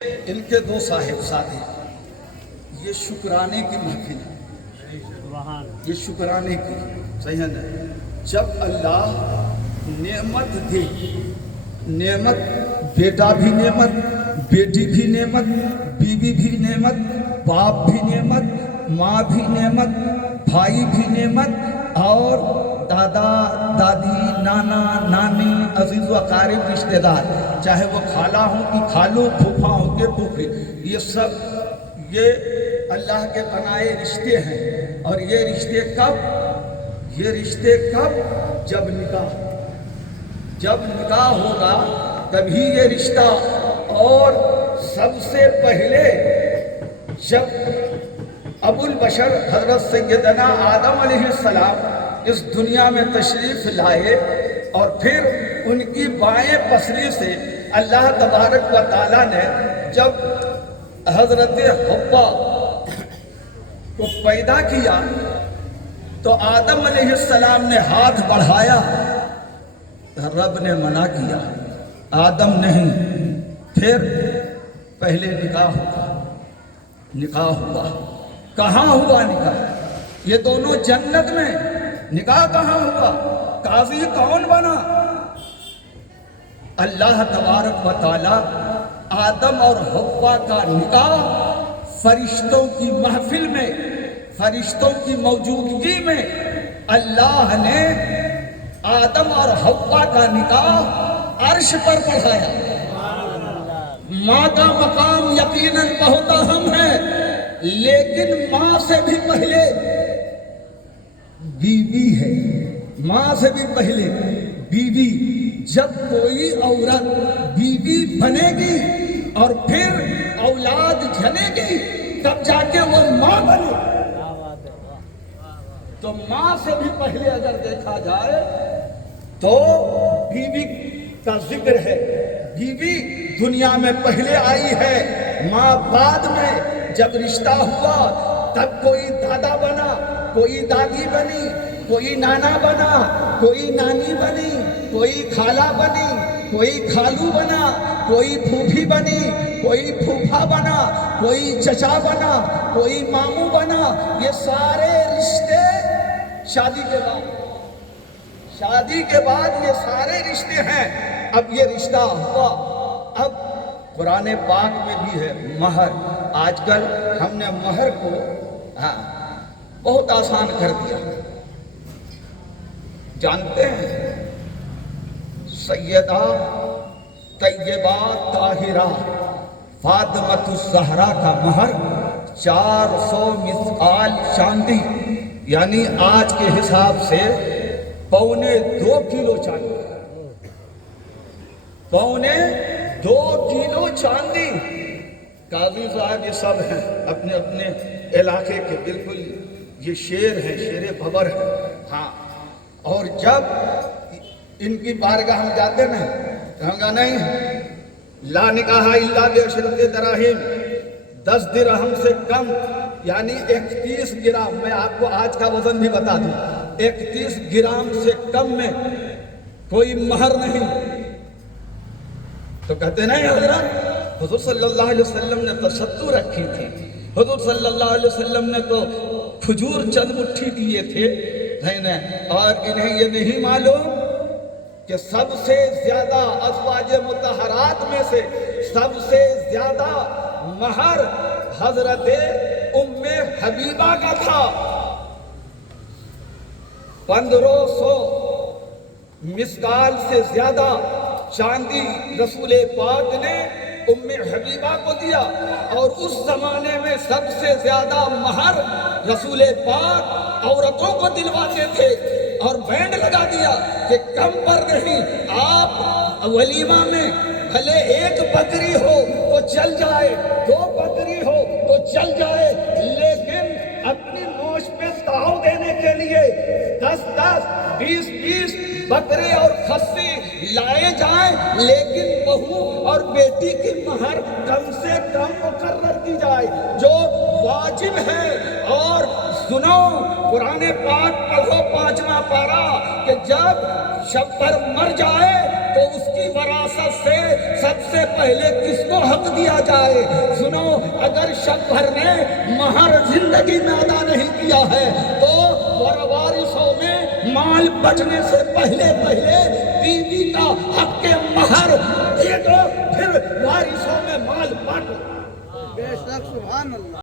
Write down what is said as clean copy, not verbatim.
ان کے دو صاحب ساتھی، یہ شکرانے کی محفل ہے، یہ شکرانے کی صحیح ہے نا۔ جب اللہ نعمت دے، نعمت بیٹا بھی نعمت، بیٹی بھی نعمت، بیوی بھی نعمت، باپ بھی نعمت، ماں بھی نعمت، بھائی بھی نعمت، اور دادا دادی نانا نانی عزیز و اقارب رشتہ دار، چاہے وہ خالہ ہوں کہ خالو، پھوپھا ہوں کہ پھوپھی، یہ سب یہ اللہ کے بنائے رشتے ہیں۔ اور یہ رشتے کب؟ یہ رشتے کب؟ جب نکاح ہوگا تبھی یہ رشتہ۔ اور سب سے پہلے جب ابو البشر حضرت سیدنا آدم علیہ السلام اس دنیا میں تشریف لائے، اور پھر ان کی بائیں پسلی سے اللہ تبارک و تعالیٰ نے جب حضرت حوا کو پیدا کیا تو آدم علیہ السلام نے ہاتھ بڑھایا، رب نے منع کیا، آدم نہیں۔ پھر پہلے نکاح ہوا۔ کہاں ہوا نکاح؟ یہ دونوں جنت میں، نکاح کہاں ہوا؟ قاضی کون بنا؟ اللہ تبارک و تعالی آدم اور حوا کا نکاح فرشتوں کی محفل میں، فرشتوں کی موجودگی میں اللہ نے آدم اور حوا کا نکاح عرش پر پڑھایا۔ ماں کا مقام یقیناً بہت اہم ہے، لیکن ماں سے بھی پہلے بیوی ہے، ماں سے بھی پہلے بیوی۔ جب کوئی عورت بیوی بنے گی اور پھر اولاد جنے گی تب جا کے وہ ماں بنے۔ تو ماں سے بھی پہلے اگر دیکھا جائے تو بیوی کا ذکر ہے۔ بیوی دنیا میں پہلے آئی ہے، ماں بعد میں۔ جب رشتہ ہوا تب کوئی دادا بنا، کوئی دادی بنی، کوئی نانا بنا، کوئی نانی بنی، کوئی خالہ بنی، کوئی خالو بنا، کوئی پھوپھی بنی، کوئی پھوپھا بنا، کوئی چچا بنا، کوئی ماموں بنا۔ یہ سارے رشتے شادی کے بعد یہ سارے رشتے ہیں۔ اب یہ رشتہ ہوا، اب قرآن پاک میں بھی ہے مہر۔ آج کل ہم نے مہر کو بہت آسان کر دیا۔ جانتے ہیں سیدہ طیبہ طاہرہ فاطمۃ الزہرا کا مہر 400 مثقال چاندی، یعنی آج کے حساب سے 2.25 کلو چاندی، 2.25 کلو چاندی۔ قاضی صاحب یہ سب ہیں اپنے اپنے علاقے کے، بالکل یہ شیر ہیں، شیر ببر ہیں۔ ہاں، اور جب ان کی بارگاہ ہم جاتے نا، ہم کہا نہیں لا نکاح الا بعشرۃ دراہم، 10 درہم سے کم، یعنی 31 گرام۔ میں آپ کو آج کا وزن بھی بتا دوں، 31 گرام سے کم میں کوئی مہر نہیں۔ تو کہتے نہیں حضرت، حضور صلی اللہ علیہ وسلم نے تشدد رکھی تھی، حضور صلی اللہ علیہ وسلم نے تو کھجور چند مٹھی دیے تھے، اور انہیں یہ نہیں معلوم کہ سب سے زیادہ ازواج مطہرات میں سے سب سے زیادہ مہر حضرت ام حبیبہ کا تھا۔ 1500 مثقال سے زیادہ چاندی رسول پاک نے ام حبیبہ کو دیا، اور اس زمانے میں سب سے زیادہ مہر رسول پاک عورتوں کو دلواتے تھے، اور بینڈ لگا دیا کہ کم پر نہیں۔ آپ ولیمہ میں بھلے 1 بکری ہو تو چل جائے، 2 بکری ہو تو چل جائے، لیکن اپنی نوش پہ تعاون دینے کے لیے 10-10 20-20 بکرے اور خصی لائے جائیں، لیکن بہو اور بیٹی کی مہر کم سے کم مقرر کی جائے۔ جو واجب ہے اور سنو قرآن پاک پڑھو 5واں پارہ کہ جب شب پر مر جائے تو اس کی وراثت سے سب سے پہلے کس کو حق دیا جائے؟ سنو اگر شب بھر نے مہر زندگی میں ادا نہیں کیا ہے تو وارثوں میں مال بچنے سے پہلے بیوی کا حق کے مہر دے دو، پھر وارثوں میں مال بانٹو۔ بے شک، سبحان اللہ۔